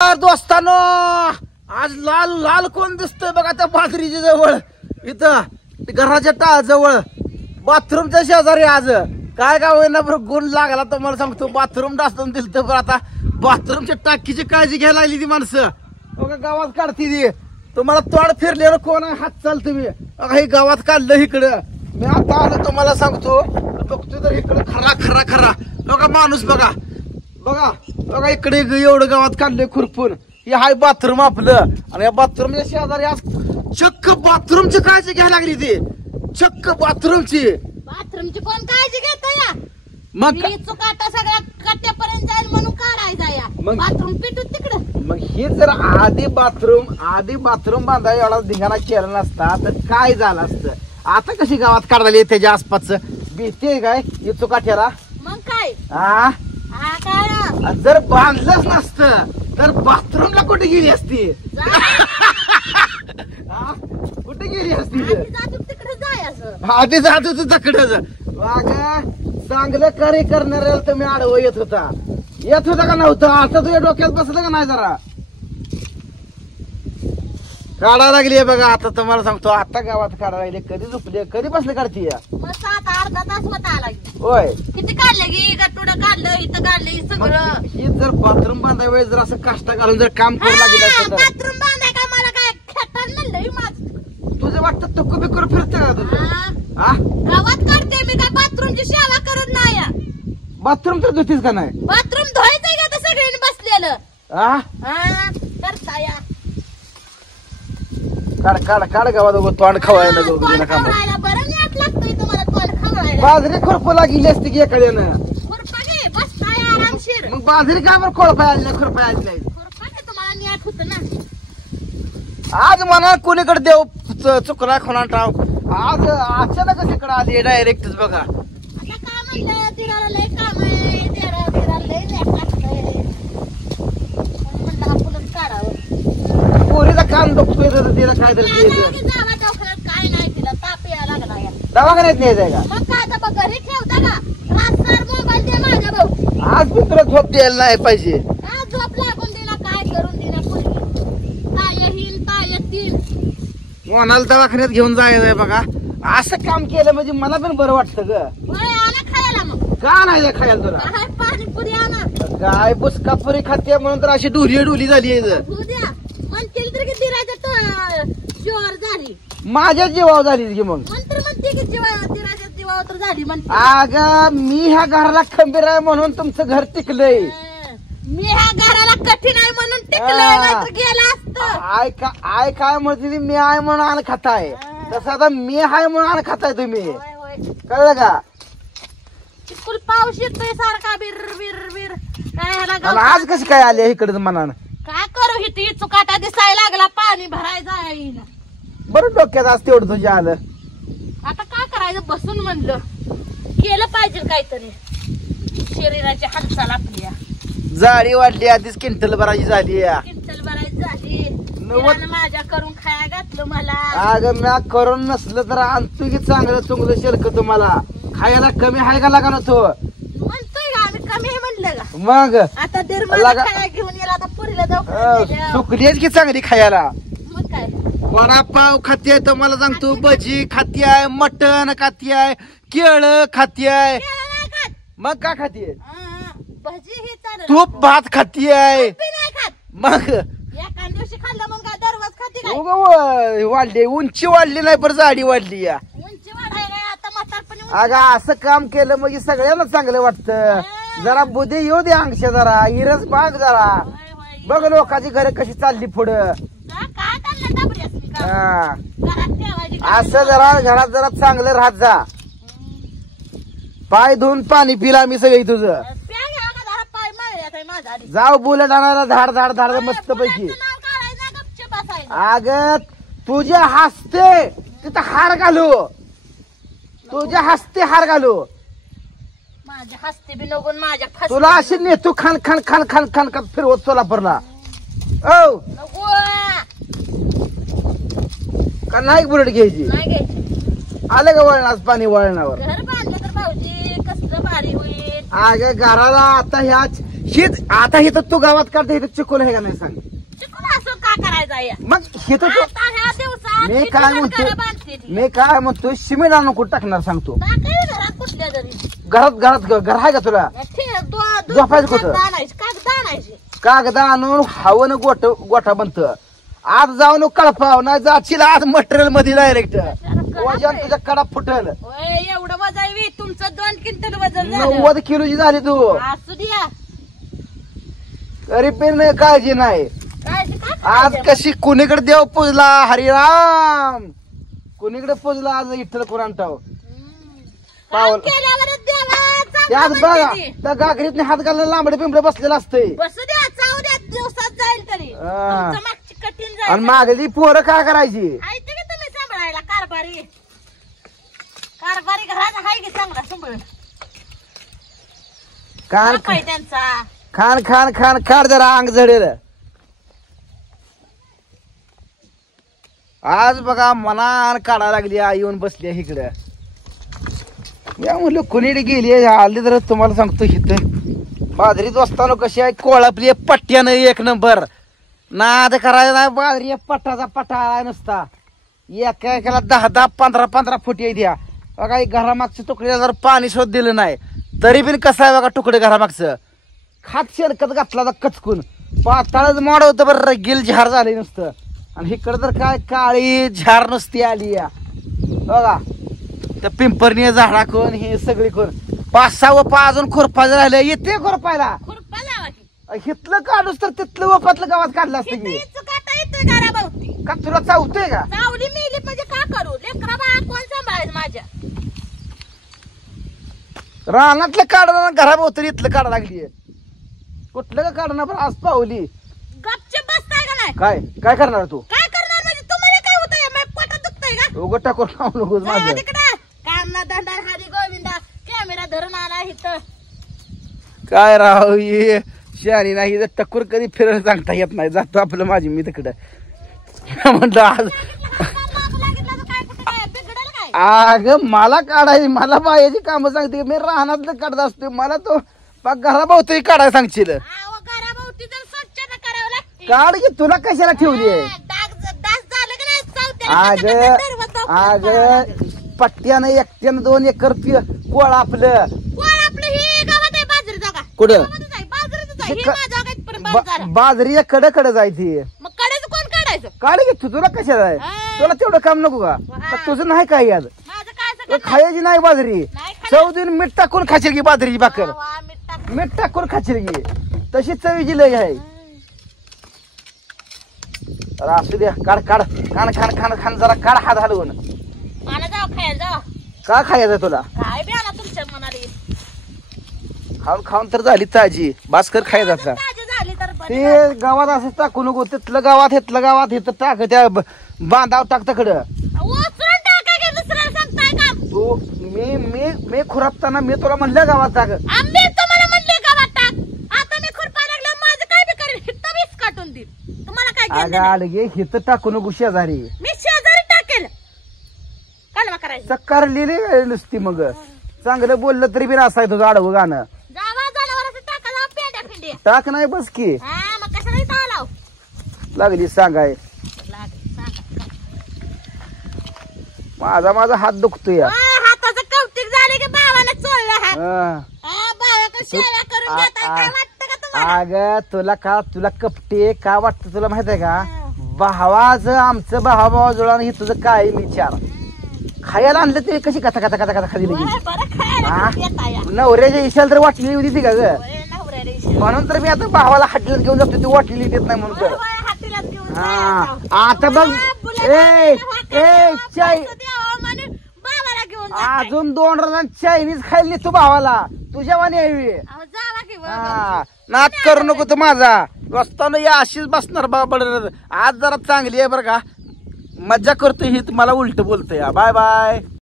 दोस्तानो आज लाल लाल कोण दिसतोय बघा त्या बाजरीच्या जवळ इथं घराच्या टाळाजवळ बाथरूमच्या शेजारी आज काय गाव आहे ना बरं गुण लागला तुम्हाला सांगतो बाथरूम डासून दिलं तर आता बाथरूमच्या टाकीची काळजी घ्यायला लागली ती माणसं बघा गावात काढती ती तुम्हाला तोंड फिरलेलं कोण आहे हात चाल तुम्ही बघा हे गावात काढलं इकडं मी आता आलो तुम्हाला सांगतो बघतो तर इकडं खरा खरा खरा बघा माणूस बघा बघा बघा इकडे एवढं गावात काढलंय खुरपून हे हाय बाथरूम आपलं आणि या बाथरूमच्या शेजारी आज चक्क बाथरूमची काळजी घ्यायला लागली ती चक्क बाथरूमची कोण काळजी घेत या मग चुकाटा सगळ्या कट्ट्यापर्यंत जाईल म्हणून काढायचा या बाथरूम पिटू तिकडं मग हे जर आधी बाथरूम बांधायला एवढा धिंगाणा केला नसता तर काय झालं असतं आता कशी गावात काढायला त्याच्या आसपास भीती काय हे चुकाट्याला मग काय हा काय जर बांधलंच नसतं तर बाथरूमला कुठे गेली असती कुठे गेली असती तिकडे जायचं आधी जात होत तकडच बघा चांगलं कार्य करणाऱ्याला तुम्ही आडवं येत होता का नव्हता आता तुझ्या डोक्यात बसलं का नाही जरा काढायला लागली बघा आता तुम्हाला सांगतो आता गावात काढायला लागले कधी झोपले कधी बसले काढती मस्त आता अर्धा तास होत आला होय किती काढले की गट्टुडं काढलं इथं काढलं सगळं ही जर बाथरूम बांधाय वेळेस जर असं काष्टा घालून जर काम करू लागलं बाथरूम बांधाय का मला काय खेटण म्हणलंय माझं तुझं वाटतं तुक्क बिक्कर फिरते का तुझं गावात काढते मी काय बाथरूमची सेवा करत नाही बाथरूम तर धुतीस का नाही बाथरूम धुवायचंय का आता सगळ्यांनी बसलेलं करता या काढ गावात तोंड खवायला बरं नीट लागतोय तुम्हाला तोंड खवळायला बाजरी खुरपला गेली असती की एखाद्यानं खुरपा घे बसताय आरामशीर मग बाजरी काय बरं खोळपाय आली नाही खुरपाय आली नाही खुरपा घे तुम्हाला नीट होत ना आज म्हणा कोणीकडे देव चुकला खोला टाव आज अचानकच इकडे आली डायरेक्टच बघा आता काय म्हणलं तिला लय काम आहे तिला लय नीट लागतंय म्हणलं आपणच काढावं पोरीचा कान दुखतोय तर तिला काय तरी जावा दवाखान्यात काय नाही तिला ताप यायला लागला या दवाखान्यात न्यायचंय का मग काय आता बघ घरी ठेवता का रातभर मोबाईल दे माझ्या भाऊ आज मी तुला झोप द्यायला नाही पाहिजे काय झोप लागून दिला काय करून दिला पोरगी काय येईल काय येतील कोणाला दवाखान्यात घेऊन जायचंय बघा असं काम केलं म्हणजे मला पण बरं वाटतं ग आला खायला मग का नाही खायला तुला काय पाणीपुरी आणा काय बुसकापुरी खाते म्हणून तर अशी डुली झाली आहे उद्या म्हणतील तर किती राहतात जीवावर झाली माझ्या जीवावर झाली की मग म्हणतर म्हणते की दिराच्या जीवावर तर झाली म्हणते अग मी ह्या घराला खंबीर आहे म्हणून तुमचं घर टिकलंय मी ह्या घराला कठीण आहे म्हणून टिकलंय नाहीतर गेला असतं आय काय म्हणते मी आहे म्हणून आण खाताय तसं आता मी आहे म्हणून आण खाताय तुम्ही कळलं का स्कूल पाऊस येतोय सारखा बिर बिर बिर काय ह्याला आणि आज कशी काय आली इकडे मनानं काय करू ही चुकाटा दिसायला लागला पाणी भरायचा येईना बरं डोक्यात आज तेवढं तुझ्या आलं आता काय करायचं बसून म्हणलं केलं पाहिजे काहीतरी शरीराची हालचाल आपल्या जाळी वाढली आधीच किंटल भरायची झाली किंचल भरायची झाली माझ्या करून खाया घातलं मला अगं म्या करून नसलं तर आणतो की चांगलं चुंगलं शिरक तुम्हाला खायला कमी आहे का लागा ना तो म्हणतोय का आम्ही कमी म्हणलं का मग आता दर मला खाया घेऊन येला आता पुरीला जाऊ सुकलीच की चांगली खायला मग काय वडापाव खाते तुम्हाला सांगतो भजी खाती आहे मटण खाती आहे केळं खाती आहे मग का खातीये भजी ही चालेल तूप भात खाती आहे नाही खात मग एका दिवशी खाल्लं मग काय दररोज खाते काय वाढली उंची वाढली नाही पण जाडी वाढली या उंची वाढायला आता म्हातारपणी अगं असं काम केलं म्हणजे सगळ्यांना चांगलं वाटतं जरा बुद्धी येऊ दे अंगशा जरा इरस बाग जरा बघ लोकांची घर कशी चालली पुढं असं जरा घरात जरा चांगलं राहत जा पाय धुवून पाणी पिला आम्ही सगळे तुझं जाऊ बुलेट आणायला धाड धाड धाड मस्त पैकी अग तुझ्या हस्ते तिथं हार घालू तुझ्या हस्ते हार घालू माझ्या हस्ते बी नगून माझ्या तुला अशी नेतो खान खान खान खान खान खान फिरवत सोलापूरला औ का नाही बुलेट घ्यायची आलं का वळणाच पाणी वळणावर घर बांधलं तर भाऊजी कसलं भारी होईल अगं घराला आता हेच आता हे तर तू गावात काढते हे चिकोल आहे का नाही सांग. चिकून असून का करायचं या मग हे तर तू आता ह्या दिवसात मी किती काय जण म्हणतो घरं बांधते ती. मी काय म्हणतो सिमेंट आणून कुठं टाकणार सांगतो. टाकाय घरात कुठल्या तरी घर आहे का तुला झोपायचं कुठं? कागद आणायची कागद आणून हवन गोठा बनत. आज जाऊन कळपाव नाही जाशील आज मटेरियल मध्ये डायरेक्ट वजन तुझ्या कडा फुटल. होय, एवढं वजन तुमचं 2 क्विंटल वजन झालं. 90 किलोची झाली तू. असू द्या तरी पण काळजी नाही. काळजी का आज करायचं? कशी कुणीकडे देव पूजला हरिराम कुणीकडे पूजला आज विठ्ठल कुरांटाव पावल. काम केल्यावरच देवा चांगलं त्यात म्हणते बघा ती. त्या गागरीतने हात घालून लांबडे पिंपडे बसलेला असते. बसू द्या चावू द्या दिवसात जाईल तरी हा. तुमचं मागची कठीण आणि जाईल. मागली पोरं काय करायची. ऐकते की तुम्ही सांभाळायला कारभारी घरात आहे की चांगला सांभाळ कान पाय त्यांचा खान खान खान खाड जरा अंग झडेल. आज बघा मनान काढा लागली आई येऊन बसली इकडे. या म्हणलं कुणीकडे गेली आली तर तुम्हाला सांगतो इथं बाजरीत असताना कशी आहे कोळपली पट्ट्यानं 1 नंबर. नाद करायला नाही बाजरी पट्टाचा पट्टा आलाय नुसता. एका एकाला 10-10 15-15 फुट द्या बघा. घरामागच्या तुकडीला जर पाणी शोध दिलं नाही तरी पण कसं आहे बघा तुकडे घरामागचं खात शेणकत घातला तर कचकून पाताळच मोड होतं बरं. गिल झार झाले नुसतं. आणि इकडं तर काय काळी झार नुसती आली या बघा. तर पिंपरणी झाडा कोण हे सगळी कोण 5-6 वपा अजून खुरपायचं राहिलं येते खुरपायला. खुरपा लावा की हितलं काढूस तर तिथलं वपातलं गावात काढलं असतं किती की. इंच काटा येतोय घराभोवती. का तुला चावतोय का. चावली मेली म्हणजे का करू लेकरा बाळा कोण सांभाळायचं माझ्या. रानातलं काढणं घराभोवतरी इथलं काढा लागली. कुठलं का काढणार पण आज पावली. गपचे बसताय का नाही. काय काय करणार तू. काय करणार म्हणजे तुम्हाला काय होतंय मग पोटात दुखतंय का. उघड टाकून खाऊ नकोस जा माझं. तिकडं कामना दंडा हरी गोविंदा कॅमेरा धरून आला इथं. काय राव ये शहाणी नाही टक्कर कधी फिरायला सांगता येत नाही. जातो आपलं माझी मी तिकडं म्हणलं आज लागितलं तर काय कुठं काय बिघडेल काय. अग मला काढायची मला बायाची कामं सांगते. मी रानातलं काढत असते मला तो पाक घराभोवतही काढायला सांगशील. अहो, घराभोवती जर स्वच्छता करावं लागते. काढ की तुला कशाला ठेवली. डास झालं का नाही चावत्याला अग अग पट्ट्यानं 1-2 एकर कोळ आपलं कोण आपलं हे गावात आहे बाजरीचा का. कुठं गावातच आहे, बाजरीचंच आहे. हे माझ्या गावात पण बाजार. बाजरीच्या कडे जायची. मग कडेच कोण काढायचं. काढ की तुला कशाला आहे. हा. तुला तेवढं काम नको का तुझं नाही काय आज माझं काय सगळं खायची नाही बाजरी. नाही खाल्लं. चव देऊन मीठ टाकून खाशील की बाजरीची भाकर. वा, मीठ टाक. मीठ टाकून खाशील की तशी चवीची लय आहे. तर असू द्या काढ काढ खाण खाण खाण खाण जरा काढ हात हलवून. मला जाऊ खायला जाऊ. का खायचं तुला. काय बी आला तुमच्या मनाली. खाऊन खाऊन तर झाली ताजी भास्कर खायचा आता. ताजी झाली तर बरी. ते गावात असं टाकू नको. तिथलं गावात इथलं गावात इथं टाक त्या बांधाव टाक तिकडं. उचलून टाका की दुसऱ्याला सांगताय का. तू मी खुरापताना मी तुला म्हणलं गावात टाक. आम्ही तुम्हाला म्हणले गावात टाक. आता मी खुरपा लागला माझं काय बी करेल हित्ता वीस काटून देईल. तुम्हाला काय अगं घेणं नाही. आडगे हिथं टाकू नको शेजारी. मी शेजारी टाकेल. काय मग करायचं. चक्कार लिहिली नुसती मग चांगलं बोललं तरी बी असाय तुझं आडवं गाणं. जावा जनावरांचं टाका जावा पेंड्या फिंड्या. टाक नाही बस की हा मग कशाला इथं आलाव. लागली सांगाय. लागेल, सांगा. माझा हात दुखतोय. हाताचं कौतिक झाले की भावानं चोळलं हात. हा. भावाकडे सेवा करून घेताय काय वाटतं का तुम्हाला. अग तुला कपटे का वाटतं तुला माहित आहे का. भावाचं आमचं भावा जुळा ही तुझं काय विचार. खायला आणलं ते कशी कथा कथा कथा कथा खाली होय, बरं खायला हा? येता या. नवऱ्याच्या इशाला तर वाटली होती का ग. होय, नवऱ्याला इशारा. म्हणून तर मी आता भावाला हाटीला घेऊन जातो ती वाटलेली देत नाही म्हणून होय, तर. होय, हातीलाच घेऊन हा. जायचं. आता बघ ए चाय पैसे द्यावं म्हणून भावाला घेऊन जाताय. अजून 2 रन चायनीज खायला तू भावाला तुझ्या वाणी यावी. अहो, जावा की बरं. हा नाद करू नको तू माझा. रस्त्यानं या अशीच बसणार बाबा. आज जरा चांगली आहे बरं का. मज्जा करतो ही मला उलट बोलतोय. Bye bye.